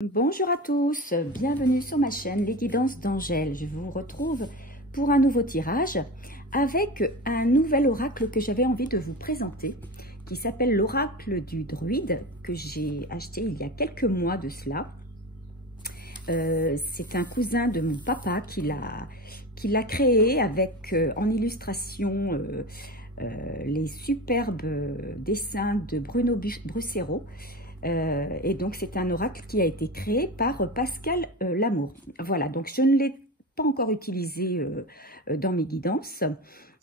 Bonjour à tous, bienvenue sur ma chaîne Les Guidances d'Angèle. Je vous retrouve pour un nouveau tirage avec un nouvel oracle que j'avais envie de vous présenter qui s'appelle l'oracle du druide que j'ai acheté il y a quelques mois de cela. C'est un cousin de mon papa qui l'a créé avec en illustration les superbes dessins de Bruno Brussero. Et donc, c'est un oracle qui a été créé par Pascal Lamour. Voilà, donc je ne l'ai pas encore utilisé dans mes guidances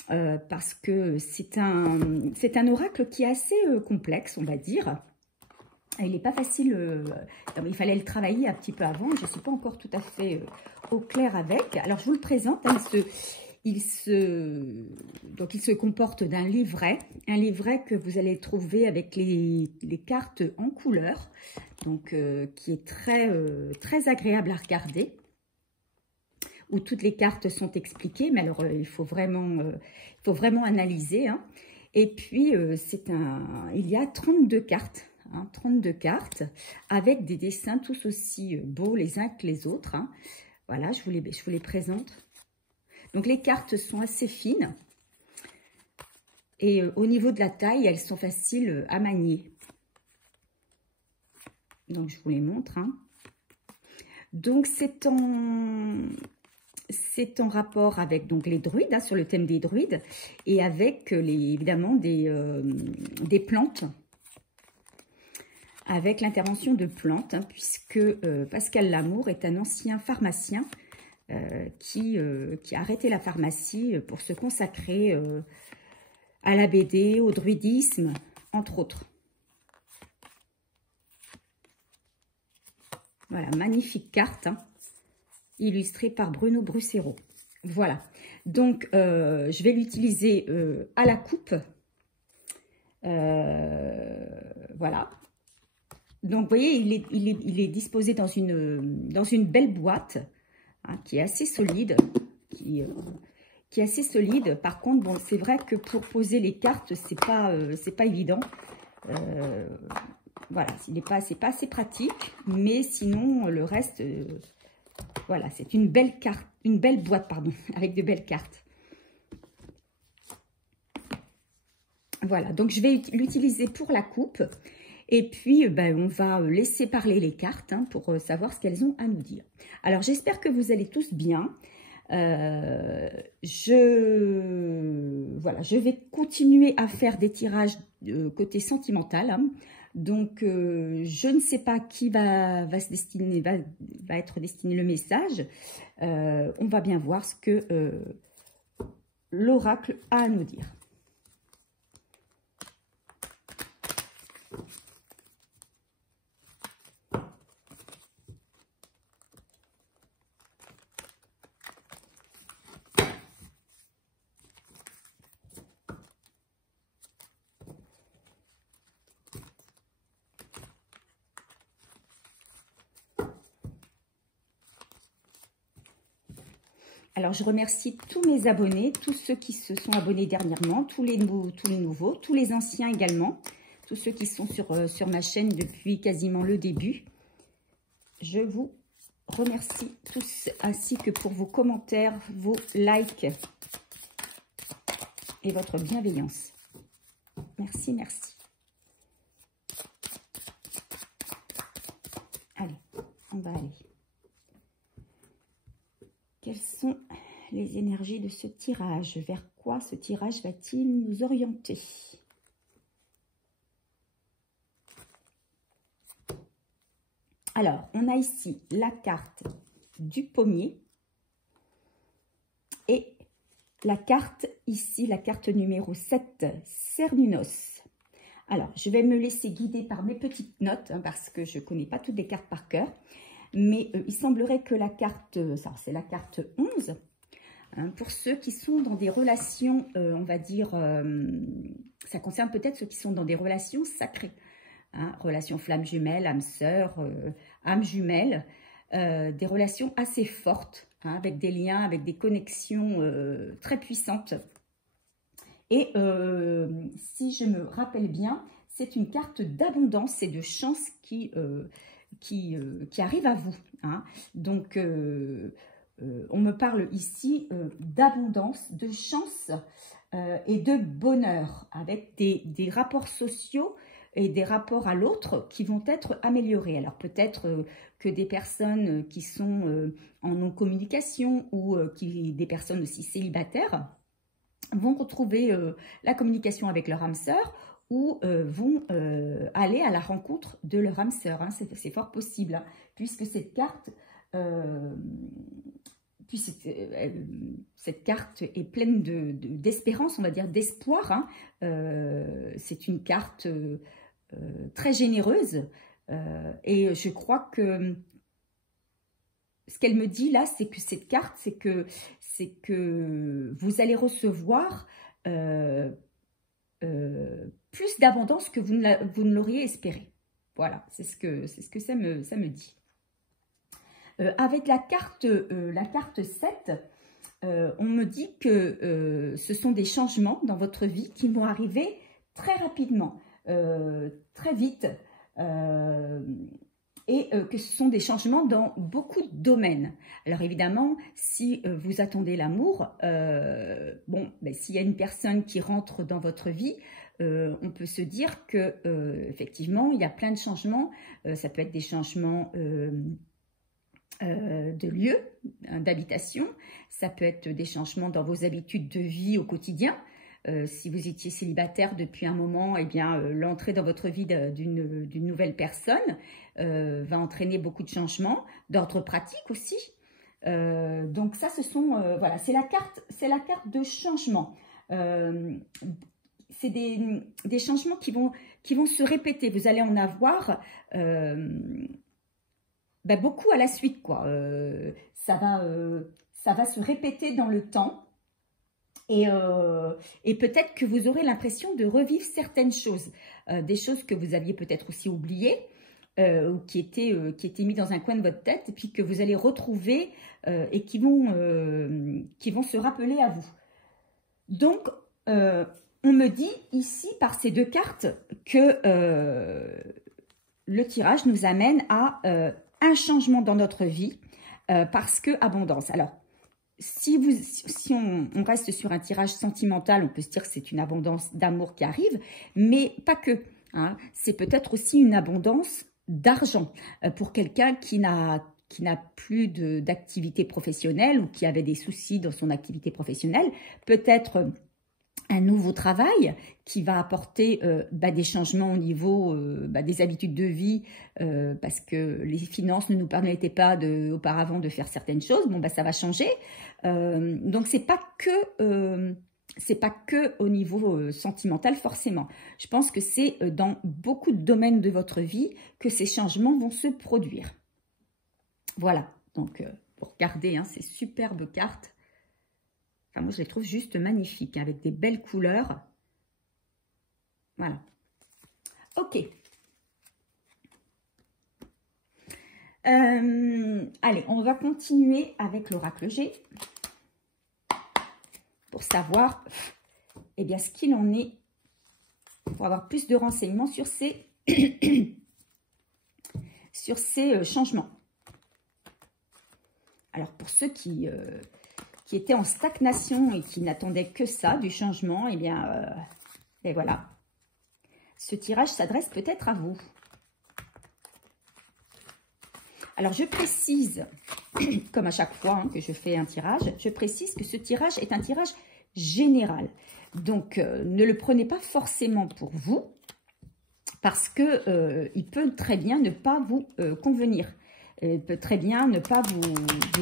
parce que c'est un oracle qui est assez complexe, on va dire. Il n'est pas facile, il fallait le travailler un petit peu avant. Je ne suis pas encore tout à fait au clair avec. Alors, je vous le présente, hein, il se comporte d'un livret, un livret que vous allez trouver avec les cartes en couleur, donc qui est très agréable à regarder, où toutes les cartes sont expliquées, mais alors il faut vraiment analyser, hein. Et puis il y a 32 cartes, hein, 32 cartes avec des dessins tous aussi beaux les uns que les autres, hein. Voilà, je vous les présente. Donc, les cartes sont assez fines et au niveau de la taille, elles sont faciles à manier. Donc, je vous les montre, hein. Donc, c'est en rapport avec donc, les druides, hein, sur le thème des druides et avec évidemment des plantes, avec l'intervention de plantes, hein, puisque Pascal Lamour est un ancien pharmacien qui a arrêté la pharmacie pour se consacrer à la BD, au druidisme, entre autres. Voilà, magnifique carte, hein, illustrée par Bruno Brussero. Voilà, donc je vais l'utiliser à la coupe. Voilà. Donc, vous voyez, il est disposé dans une belle boîte, hein, qui est assez solide, qui est assez solide. Par contre, bon, c'est vrai que pour poser les cartes, c'est pas évident. Voilà, c'est pas assez pratique, mais sinon le reste, voilà, c'est une belle boîte, pardon, avec de belles cartes. Voilà, donc je vais l'utiliser pour la coupe. Et puis, on va laisser parler les cartes, hein, pour savoir ce qu'elles ont à nous dire. Alors, j'espère que vous allez tous bien. Je vais continuer à faire des tirages côté sentimental, hein. Donc, je ne sais pas qui va être destiné le message. On va bien voir ce que l'oracle a à nous dire. Alors, je remercie tous mes abonnés, tous ceux qui se sont abonnés dernièrement, tous les nouveaux, tous les anciens également, tous ceux qui sont sur ma chaîne depuis quasiment le début. Je vous remercie tous, ainsi que pour vos commentaires, vos likes et votre bienveillance. Merci, merci. Allez, on va aller. Quelles sont les énergies de ce tirage? Vers quoi ce tirage va-t-il nous orienter? Alors, on a ici la carte du pommier et la carte ici, la carte numéro 7, Cernunnos. Alors, je vais me laisser guider par mes petites notes, hein, parce que je ne connais pas toutes les cartes par cœur. Mais il semblerait que la carte, c'est la carte 11, hein, pour ceux qui sont dans des relations, on va dire, ça concerne peut-être ceux qui sont dans des relations sacrées, hein, relations flammes jumelles, âmes sœurs, âmes jumelles, des relations assez fortes, hein, avec des liens, avec des connexions très puissantes. Et si je me rappelle bien, c'est une carte d'abondance et de chance qui qui arrive à vous. Hein. Donc, on me parle ici d'abondance, de chance et de bonheur, avec des rapports sociaux et des rapports à l'autre qui vont être améliorés. Alors peut-être que des personnes qui sont en non-communication ou des personnes aussi célibataires vont retrouver la communication avec leur âme sœur ou vont aller à la rencontre de leur âme sœur. Hein. C'est fort possible, hein, puisque cette carte... cette carte est pleine d'espérance, on va dire d'espoir. Hein. C'est une carte très généreuse et je crois que ce qu'elle me dit là, c'est que cette carte, c'est que vous allez recevoir plus d'abondance que vous ne l'auriez espéré. Voilà, c'est ce que ça me dit. Avec la carte 7, on me dit que ce sont des changements dans votre vie qui vont arriver très rapidement, très vite, et que ce sont des changements dans beaucoup de domaines. Alors évidemment, si vous attendez l'amour, bon, ben, s'il y a une personne qui rentre dans votre vie, on peut se dire que effectivement, il y a plein de changements. Ça peut être des changements de lieu, d'habitation. Ça peut être des changements dans vos habitudes de vie au quotidien. Si vous étiez célibataire depuis un moment, eh bien l'entrée dans votre vie d'une nouvelle personne va entraîner beaucoup de changements, d'ordre pratique aussi. Donc ça, ce sont voilà, c'est la carte de changement. C'est des changements qui vont se répéter. Vous allez en avoir ben, beaucoup à la suite, quoi. Ça va se répéter dans le temps. Et peut-être que vous aurez l'impression de revivre certaines choses, des choses que vous aviez peut-être aussi oubliées ou qui étaient mis dans un coin de votre tête et puis que vous allez retrouver et qui vont se rappeler à vous. Donc, on me dit ici par ces deux cartes que le tirage nous amène à un changement dans notre vie parce que abondance. Alors, si on reste sur un tirage sentimental, on peut se dire que c'est une abondance d'amour qui arrive, mais pas que. Hein. C'est peut-être aussi une abondance d'argent pour quelqu'un qui n'a plus d'activité professionnelle ou qui avait des soucis dans son activité professionnelle. Peut-être un nouveau travail qui va apporter des changements au niveau des habitudes de vie parce que les finances ne nous permettaient pas auparavant de faire certaines choses. Bon, ça va changer. Donc, c'est pas que au niveau sentimental forcément. Je pense que c'est dans beaucoup de domaines de votre vie que ces changements vont se produire. Voilà. Donc, pour regarder ces superbes cartes. Enfin, moi, je les trouve juste magnifiques, avec des belles couleurs. Voilà. Ok. Allez, on va continuer avec l'oracle G pour savoir bien, ce qu'il en est, pour avoir plus de renseignements sur ces, sur ces changements. Alors, pour ceux qui étaient en stagnation et qui n'attendaient que ça, du changement, et voilà. Ce tirage s'adresse peut-être à vous. Alors, je précise, comme à chaque fois que je fais un tirage, je précise que ce tirage est un tirage général. Donc, ne le prenez pas forcément pour vous, parce que il peut très bien ne pas vous convenir. Il peut très bien ne pas vous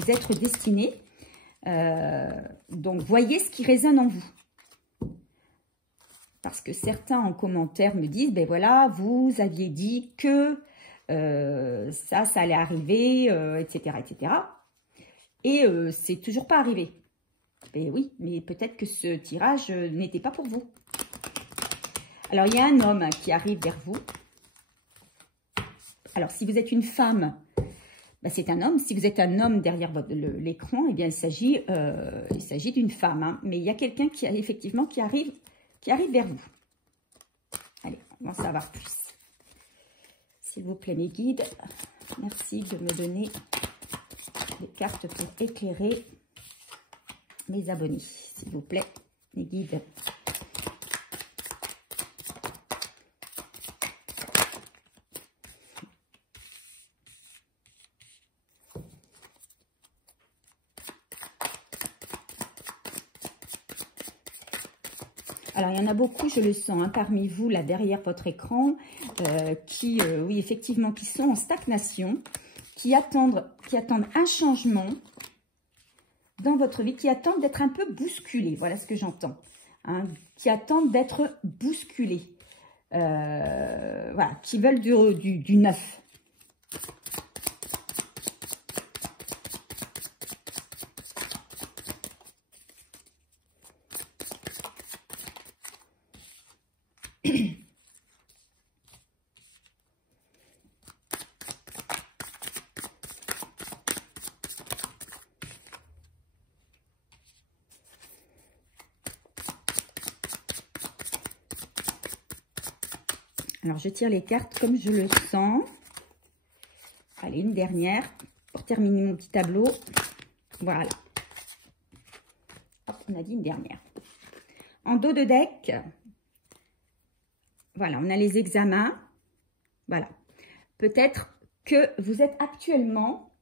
être destiné. Donc, voyez ce qui résonne en vous. Parce que certains en commentaire me disent, ben voilà, vous aviez dit que ça allait arriver, etc., etc. Et c'est toujours pas arrivé. Et oui, mais peut-être que ce tirage n'était pas pour vous. Alors, il y a un homme qui arrive vers vous. Alors, si vous êtes une femme, c'est un homme. Si vous êtes un homme derrière l'écran, eh bien, il s'agit d'une femme. Hein. Mais il y a quelqu'un qui arrive vers vous. Allez, on va en savoir plus. s'il vous plaît, mes guides. Merci de me donner des cartes pour éclairer mes abonnés, s'il vous plaît, mes guides. Alors, il y en a beaucoup, je le sens, hein, parmi vous, là, derrière votre écran, oui, effectivement, qui sont en stagnation, qui attendent un changement dans votre vie, qui attendent d'être un peu bousculés. Voilà ce que j'entends. Hein, qui attendent d'être bousculés. Voilà, qui veulent du neuf. Alors, je tire les cartes comme je le sens. Allez, une dernière pour terminer mon petit tableau. Voilà. Hop, on a dit une dernière. En dos de deck, voilà, on a les examens. Voilà. Peut-être que vous êtes actuellement,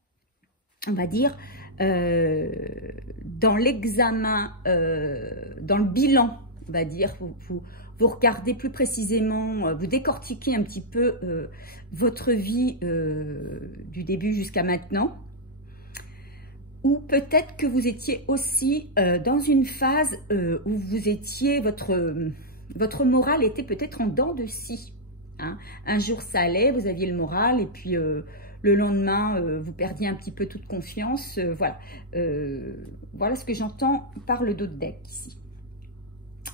on va dire, dans l'examen, dans le bilan, on va dire, vous regardez plus précisément, vous décortiquez un petit peu votre vie du début jusqu'à maintenant. Ou peut-être que vous étiez aussi dans une phase où vous étiez, votre morale était peut-être en dents de scie. Hein. Un jour ça allait, vous aviez le moral, et puis le lendemain vous perdiez un petit peu toute confiance. Voilà. Voilà ce que j'entends par le dos de deck ici.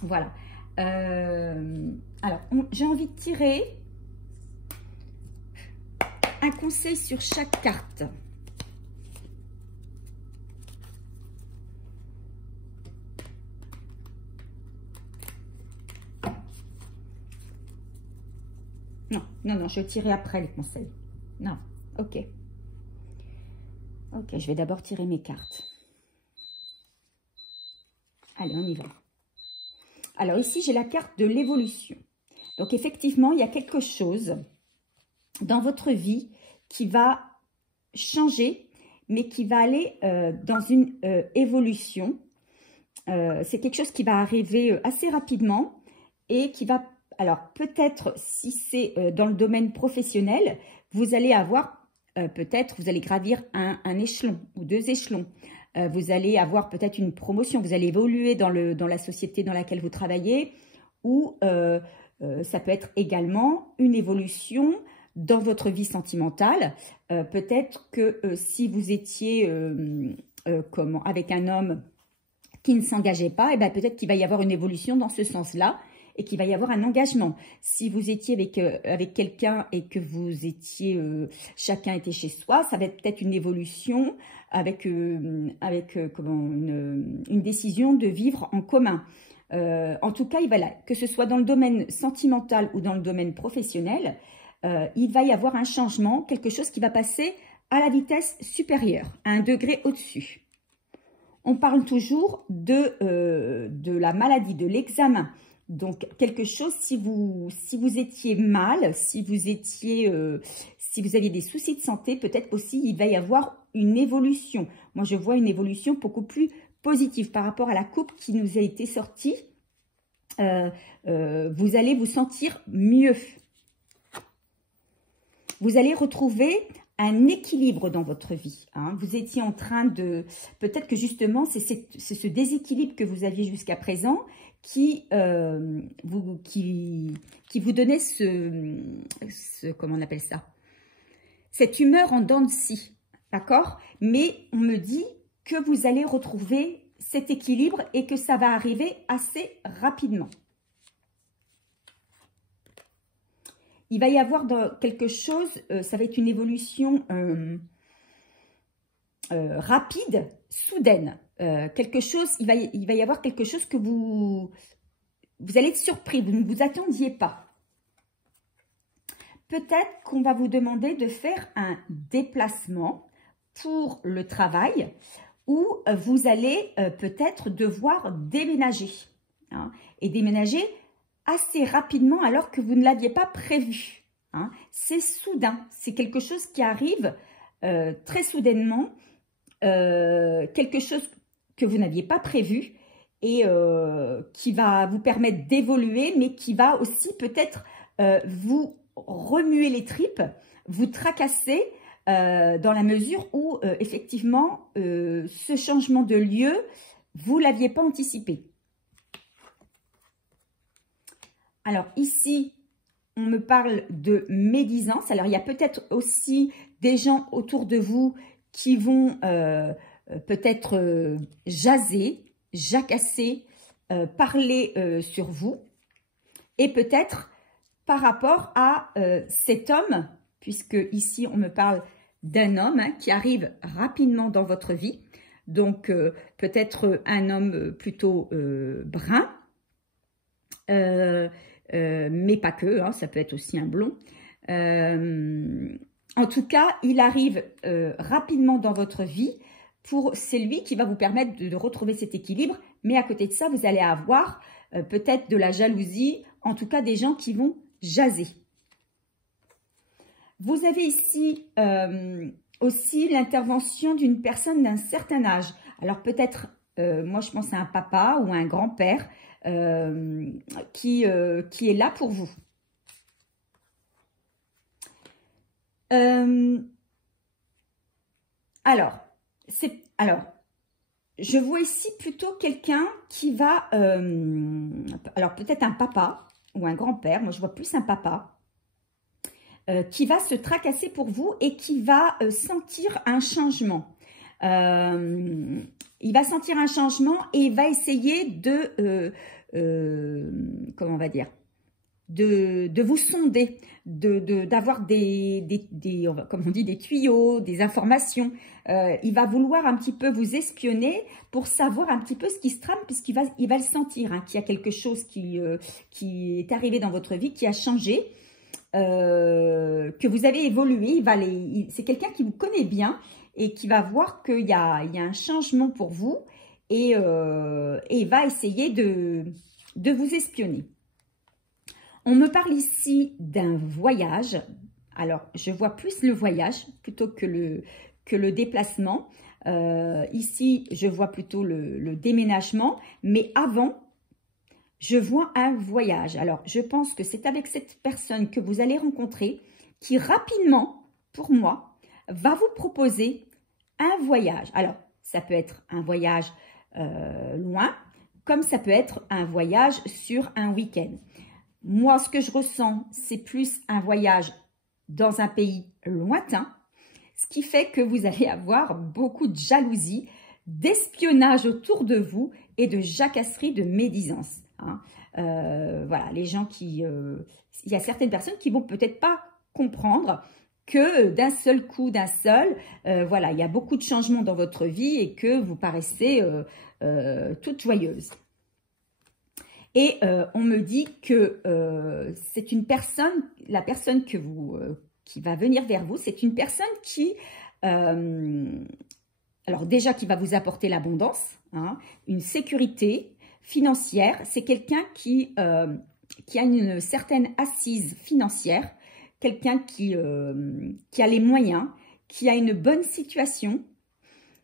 Voilà. Alors, j'ai envie de tirer un conseil sur chaque carte. Non, je tirerai après les conseils. Non, ok. Ok, je vais d'abord tirer mes cartes. Allez, on y va. Alors ici, j'ai la carte de l'évolution. Donc effectivement, il y a quelque chose dans votre vie qui va changer, mais qui va aller dans une évolution. C'est quelque chose qui va arriver assez rapidement et qui va... Alors peut-être si c'est dans le domaine professionnel, vous allez avoir, peut-être vous allez gravir un échelon ou 2 échelons. Vous allez avoir peut-être une promotion, vous allez évoluer dans la société dans laquelle vous travaillez, ou ça peut être également une évolution dans votre vie sentimentale. Peut-être que si vous étiez avec un homme qui ne s'engageait pas, et bien peut-être qu'il va y avoir une évolution dans ce sens-là et qu'il va y avoir un engagement. Si vous étiez avec quelqu'un et que vous étiez, chacun était chez soi, ça va être peut-être une évolution avec une décision de vivre en commun. En tout cas, voilà, que ce soit dans le domaine sentimental ou dans le domaine professionnel, il va y avoir un changement, quelque chose qui va passer à la vitesse supérieure, à un degré au-dessus. On parle toujours de la maladie, de l'examen. Donc, quelque chose, si vous étiez mal, si vous aviez des soucis de santé, peut-être aussi il va y avoir une évolution. Moi, je vois une évolution beaucoup plus positive par rapport à la coupe qui nous a été sortie. Vous allez vous sentir mieux. Vous allez retrouver un équilibre dans votre vie. Hein. Vous étiez en train de... Peut-être que justement, c'est ce déséquilibre que vous aviez jusqu'à présent qui vous donnait comment on appelle ça? Cette humeur en dents de scie. D'accord? Mais on me dit que vous allez retrouver cet équilibre et que ça va arriver assez rapidement. Il va y avoir quelque chose, ça va être une évolution rapide, soudaine. Quelque chose, il va y avoir quelque chose que vous allez être surpris, vous ne vous attendiez pas. peut-être qu'on va vous demander de faire un déplacement pour le travail où vous allez peut-être devoir déménager. Hein, et déménager assez rapidement alors que vous ne l'aviez pas prévu. Hein. C'est soudain, c'est quelque chose qui arrive très soudainement, quelque chose que vous n'aviez pas prévu et qui va vous permettre d'évoluer, mais qui va aussi peut-être vous remuer les tripes, vous tracasser dans la mesure où effectivement ce changement de lieu, vous ne l'aviez pas anticipé. Alors ici, on me parle de médisance. Alors il y a peut-être aussi des gens autour de vous qui vont peut-être jaser, jacasser, parler sur vous. Et peut-être par rapport à cet homme, puisque ici on me parle d'un homme hein, qui arrive rapidement dans votre vie. Donc peut-être un homme plutôt brun. Mais pas que, hein, ça peut être aussi un blond. En tout cas, il arrive rapidement dans votre vie. C'est lui qui va vous permettre de retrouver cet équilibre. Mais à côté de ça, vous allez avoir peut-être de la jalousie, en tout cas des gens qui vont jaser. Vous avez ici aussi l'intervention d'une personne d'un certain âge. Alors peut-être, moi je pense à un papa ou à un grand-père qui est là pour vous. Alors, je vois ici plutôt quelqu'un qui va, alors peut-être un papa ou un grand-père, moi je vois plus un papa, qui va se tracasser pour vous et qui va sentir un changement. Il va sentir un changement et il va essayer de, comment on va dire, de vous sonder, d'avoir comme on dit, des tuyaux, des informations. Il va vouloir un petit peu vous espionner pour savoir un petit peu ce qui se trame, puisqu'il va le sentir, hein, qu'il y a quelque chose qui est arrivé dans votre vie, qui a changé, que vous avez évolué. C'est quelqu'un qui vous connaît bien et qui va voir qu'il y a un changement pour vous et il va essayer de vous espionner. On me parle ici d'un voyage. Alors, je vois plus le voyage plutôt que le déplacement. Ici, je vois plutôt le déménagement. Mais avant, je vois un voyage. Alors, je pense que c'est avec cette personne que vous allez rencontrer qui rapidement, pour moi, va vous proposer un voyage. Alors, ça peut être un voyage loin, comme ça peut être un voyage sur un week-end. Moi, ce que je ressens, c'est plus un voyage dans un pays lointain, ce qui fait que vous allez avoir beaucoup de jalousie, d'espionnage autour de vous et de jacasserie, de médisance. Hein. Voilà, les gens qui... il y a certaines personnes qui vont peut-être pas comprendre que d'un seul coup, voilà, il y a beaucoup de changements dans votre vie et que vous paraissez toute joyeuse. Et on me dit que c'est une personne, la personne qui va venir vers vous, c'est une personne qui, alors déjà qui va vous apporter l'abondance, hein, une sécurité financière. C'est quelqu'un qui a une certaine assise financière, quelqu'un qui a les moyens, qui a une bonne situation.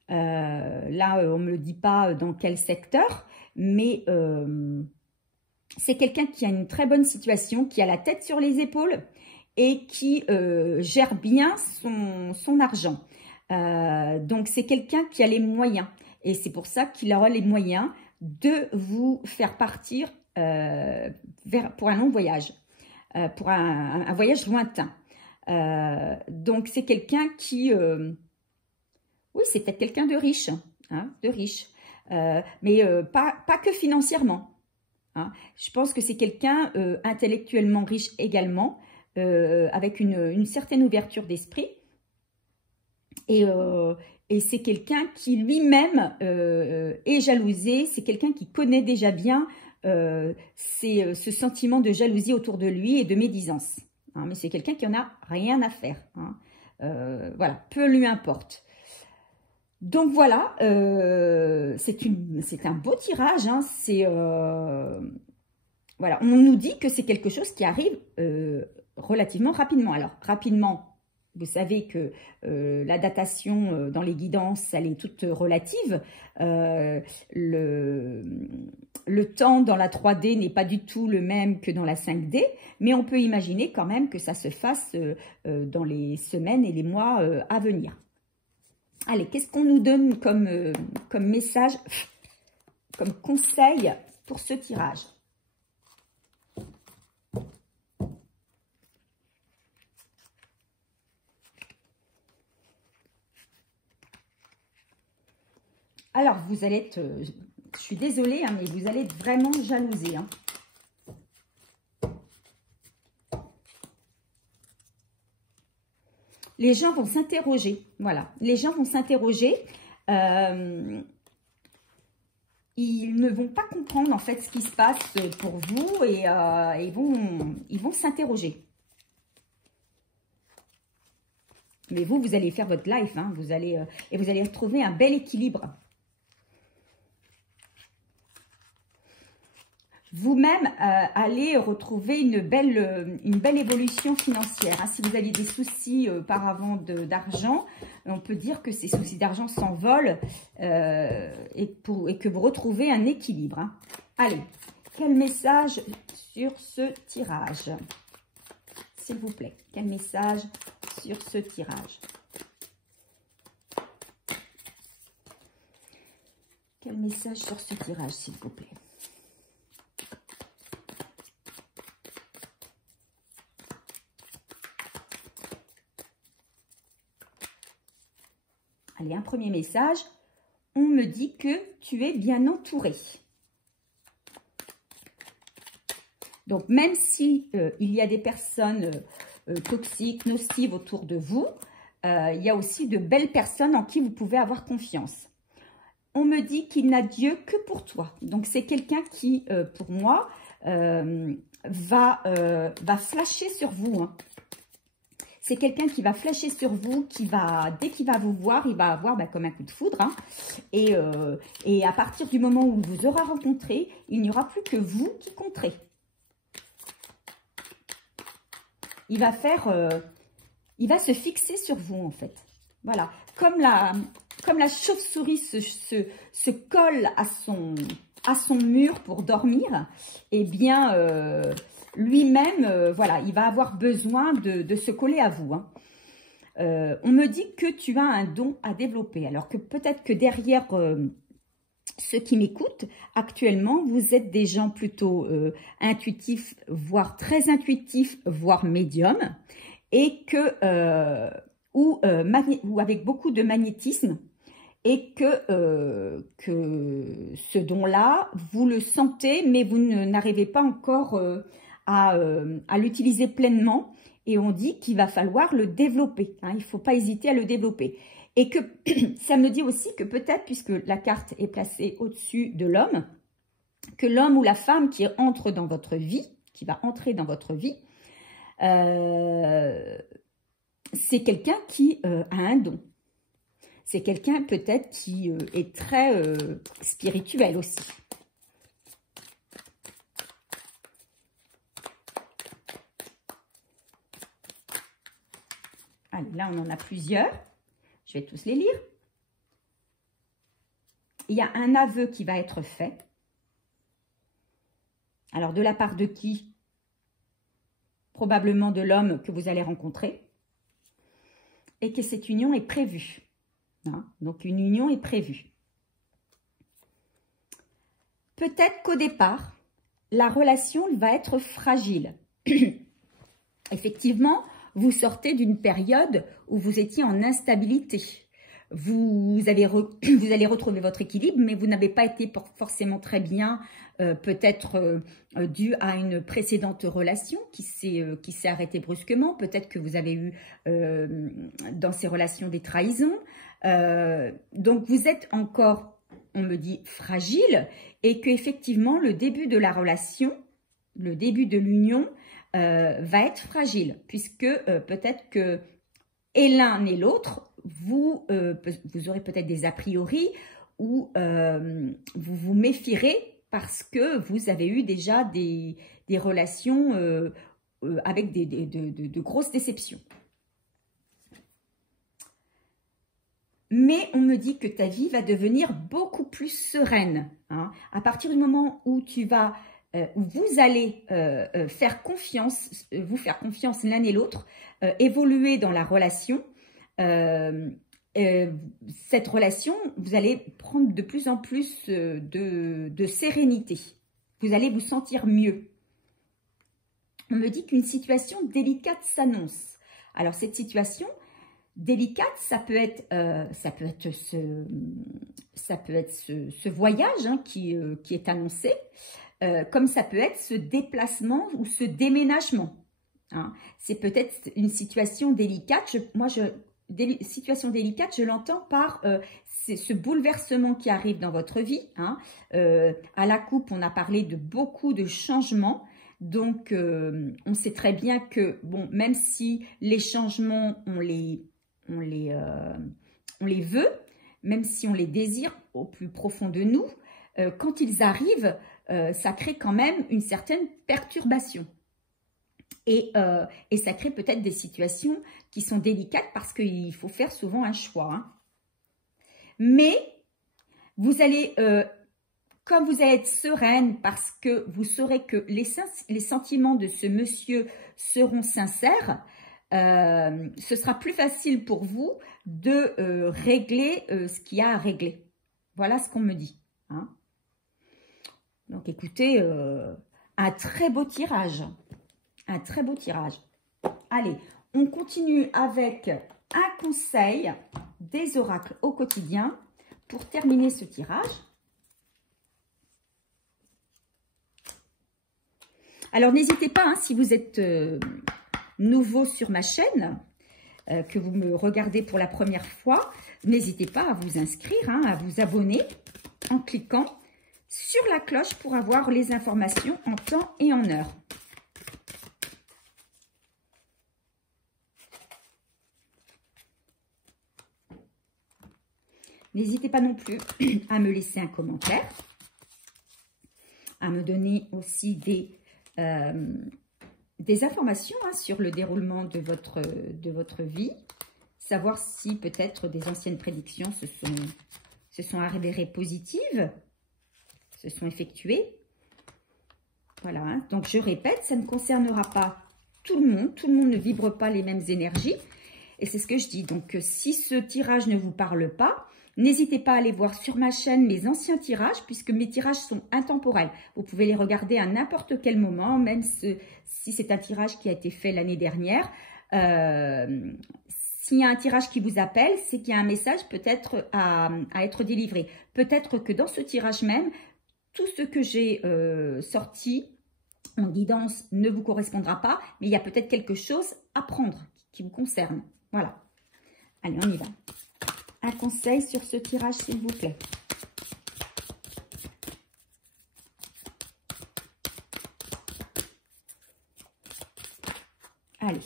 Là, on ne me dit pas dans quel secteur, mais c'est quelqu'un qui a une très bonne situation, qui a la tête sur les épaules et qui gère bien son argent. Donc, c'est quelqu'un qui a les moyens. Et c'est pour ça qu'il aura les moyens de vous faire partir pour un long voyage, pour un voyage lointain. Donc, c'est quelqu'un qui... oui, c'est peut-être quelqu'un de riche, hein, mais pas que financièrement. Hein. Je pense que c'est quelqu'un intellectuellement riche également, avec une certaine ouverture d'esprit. Et c'est quelqu'un qui lui-même est jalousé, c'est quelqu'un qui connaît déjà bien ce sentiment de jalousie autour de lui et de médisance. hein, mais c'est quelqu'un qui en a rien à faire. Hein. Voilà, peu lui importe. Donc voilà, c'est un beau tirage. Hein, voilà, on nous dit que c'est quelque chose qui arrive relativement rapidement. Alors rapidement. Vous savez que la datation dans les guidances, elle est toute relative. Le temps dans la 3D n'est pas du tout le même que dans la 5D, mais on peut imaginer quand même que ça se fasse dans les semaines et les mois à venir. Allez, qu'est-ce qu'on nous donne comme message, comme conseil pour ce tirage ? Alors, vous allez être, je suis désolée, hein, mais vous allez être vraiment jalousée. Hein. Les gens vont s'interroger, voilà. Les gens vont s'interroger. Ils ne vont pas comprendre en fait ce qui se passe pour vous et ils vont s'interroger. Mais vous allez faire votre life, hein, vous allez retrouver un bel équilibre. Vous-même allez retrouver une belle évolution financière. Hein. Si vous aviez des soucis auparavant d'argent, on peut dire que ces soucis d'argent s'envolent et que vous retrouvez un équilibre. Hein. Allez, quel message sur ce tirage? S'il vous plaît, quel message sur ce tirage? Quel message sur ce tirage, s'il vous plaît? Allez, un premier message. On me dit que tu es bien entouré. Donc, même si il y a des personnes toxiques, nocives autour de vous, il y a aussi de belles personnes en qui vous pouvez avoir confiance. On me dit qu'il n'a Dieu que pour toi. Donc, c'est quelqu'un qui, pour moi, va flasher sur vous. Hein. C'est quelqu'un qui va flasher sur vous, dès qu'il va vous voir, il va avoir comme un coup de foudre. Hein. Et à partir du moment où il vous aura rencontré, il n'y aura plus que vous qui compterez. Il va se fixer sur vous en fait. Voilà, comme la chauve-souris se colle à son mur pour dormir, eh bien lui-même, voilà, il va avoir besoin de se coller à vous. Hein. On me dit que tu as un don à développer, alors que peut-être que derrière ceux qui m'écoutent, actuellement, vous êtes des gens plutôt intuitifs, voire très intuitifs, voire médiums, et ou avec beaucoup de magnétisme, et que ce don-là, vous le sentez, mais vous n'arrivez pas encore à l'utiliser pleinement, et on dit qu'il va falloir le développer. Hein, il ne faut pas hésiter à le développer. Et que ça me dit aussi que peut-être, puisque la carte est placée au-dessus de l'homme, que l'homme ou la femme qui entre dans votre vie, qui va entrer dans votre vie, c'est quelqu'un qui a un don. C'est quelqu'un peut-être qui est très spirituel aussi. Allez, là on en a plusieurs. Je vais tous les lire. Il y a un aveu qui va être fait. Alors, de la part de qui? Probablement de l'homme que vous allez rencontrer. Et que cette union est prévue. Hein? Donc, une union est prévue. Peut-être qu'au départ, la relation va être fragile. Effectivement, vous sortez d'une période où vous étiez en instabilité. Vous allez retrouver votre équilibre, mais vous n'avez pas été forcément très bien, peut-être dû à une précédente relation qui s'est arrêtée brusquement. Peut-être que vous avez eu dans ces relations des trahisons. Donc, vous êtes encore, on me dit, fragile, et qu'effectivement, le début de la relation, le début de l'union, va être fragile, puisque peut-être que et l'un et l'autre, vous aurez peut-être des a priori ou vous vous méfierez parce que vous avez eu déjà des relations avec de grosses déceptions. Mais on me dit que ta vie va devenir beaucoup plus sereine. Hein. À partir du moment où vous allez faire confiance l'un et l'autre, évoluer dans la relation, cette relation, vous allez prendre de plus en plus de sérénité. Vous allez vous sentir mieux. On me dit qu'une situation délicate s'annonce. Alors cette situation délicate, ça peut être ce voyage hein, qui est annoncé, comme ça peut être ce déplacement ou ce déménagement. Hein. C'est peut-être une situation délicate. Situation délicate, je l'entends par ce bouleversement qui arrive dans votre vie. Hein. À la coupe, on a parlé de beaucoup de changements. Donc, on sait très bien que, bon, même si les changements, on les veut, même si on les désire au plus profond de nous, quand ils arrivent, ça crée quand même une certaine perturbation. Et ça crée peut-être des situations qui sont délicates parce qu'il faut faire souvent un choix. Hein. Mais vous allez, comme vous allez être sereine parce que vous saurez que les sentiments de ce monsieur seront sincères, ce sera plus facile pour vous de régler ce qu'il y a à régler. Voilà ce qu'on me dit. Hein. Donc écoutez, un très beau tirage. Un très beau tirage. Allez, on continue avec un conseil des oracles au quotidien pour terminer ce tirage. Alors, n'hésitez pas, hein, si vous êtes nouveau sur ma chaîne, que vous me regardez pour la première fois, n'hésitez pas à vous inscrire, hein, à vous abonner en cliquant sur la cloche pour avoir les informations en temps et en heure. N'hésitez pas non plus à me laisser un commentaire, à me donner aussi des informations hein, sur le déroulement de votre vie, savoir si peut-être des anciennes prédictions se sont avérées positives, se sont effectuées. Voilà, hein. Donc je répète, ça ne concernera pas tout le monde ne vibre pas les mêmes énergies, et c'est ce que je dis. Donc si ce tirage ne vous parle pas, n'hésitez pas à aller voir sur ma chaîne mes anciens tirages, puisque mes tirages sont intemporels. Vous pouvez les regarder à n'importe quel moment, même si c'est un tirage qui a été fait l'année dernière. S'il y a un tirage qui vous appelle, c'est qu'il y a un message peut-être à être délivré. Peut-être que dans ce tirage même, tout ce que j'ai sorti en guidance ne vous correspondra pas, mais il y a peut-être quelque chose à prendre qui vous concerne. Voilà. Allez, on y va. Un conseil sur ce tirage, s'il vous plaît. Allez.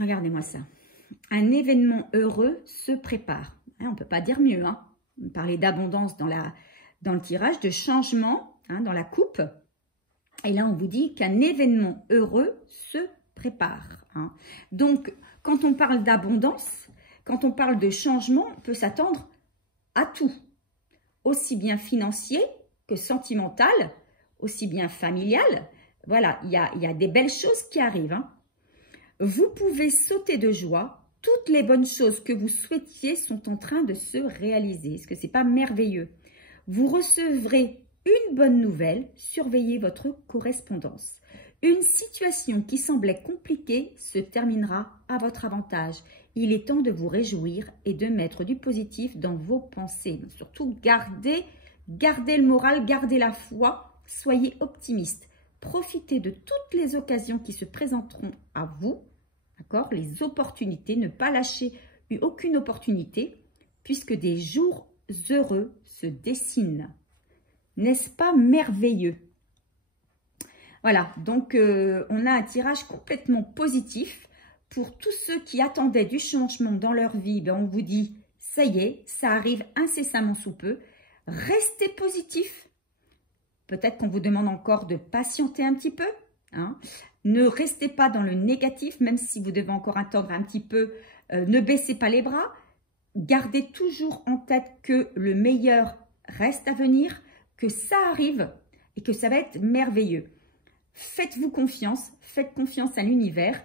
Regardez-moi ça. Un événement heureux se prépare. Hein, on ne peut pas dire mieux. Hein. On parlait d'abondance dans le tirage, de changement hein, dans la coupe. Et là, on vous dit qu'un événement heureux se prépare. Hein. Donc, quand on parle d'abondance, quand on parle de changement, on peut s'attendre à tout. Aussi bien financier que sentimental, aussi bien familial. Voilà, il y a des belles choses qui arrivent. Hein. Vous pouvez sauter de joie. Toutes les bonnes choses que vous souhaitiez sont en train de se réaliser. Est-ce que ce n'est pas merveilleux? Vous recevrez une bonne nouvelle. Surveillez votre correspondance. Une situation qui semblait compliquée se terminera à votre avantage. Il est temps de vous réjouir et de mettre du positif dans vos pensées. Surtout, gardez le moral, gardez la foi, soyez optimiste. Profitez de toutes les occasions qui se présenteront à vous. D'accord? Les opportunités, ne pas lâcher aucune opportunité, puisque des jours heureux se dessinent. N'est-ce pas merveilleux? Voilà, donc on a un tirage complètement positif. Pour tous ceux qui attendaient du changement dans leur vie, ben on vous dit, ça y est, ça arrive incessamment sous peu. Restez positif. Peut-être qu'on vous demande encore de patienter un petit peu. Hein. Ne restez pas dans le négatif, même si vous devez encore attendre un petit peu. Ne baissez pas les bras. Gardez toujours en tête que le meilleur reste à venir, que ça arrive et que ça va être merveilleux. Faites-vous confiance, faites confiance à l'univers.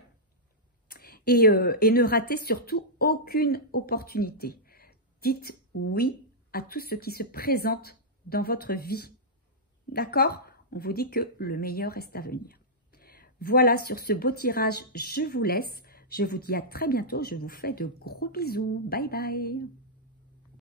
Et ne ratez surtout aucune opportunité. Dites oui à tout ce qui se présente dans votre vie. D'accord? On vous dit que le meilleur reste à venir. Voilà, sur ce beau tirage, je vous laisse. Je vous dis à très bientôt. Je vous fais de gros bisous. Bye bye.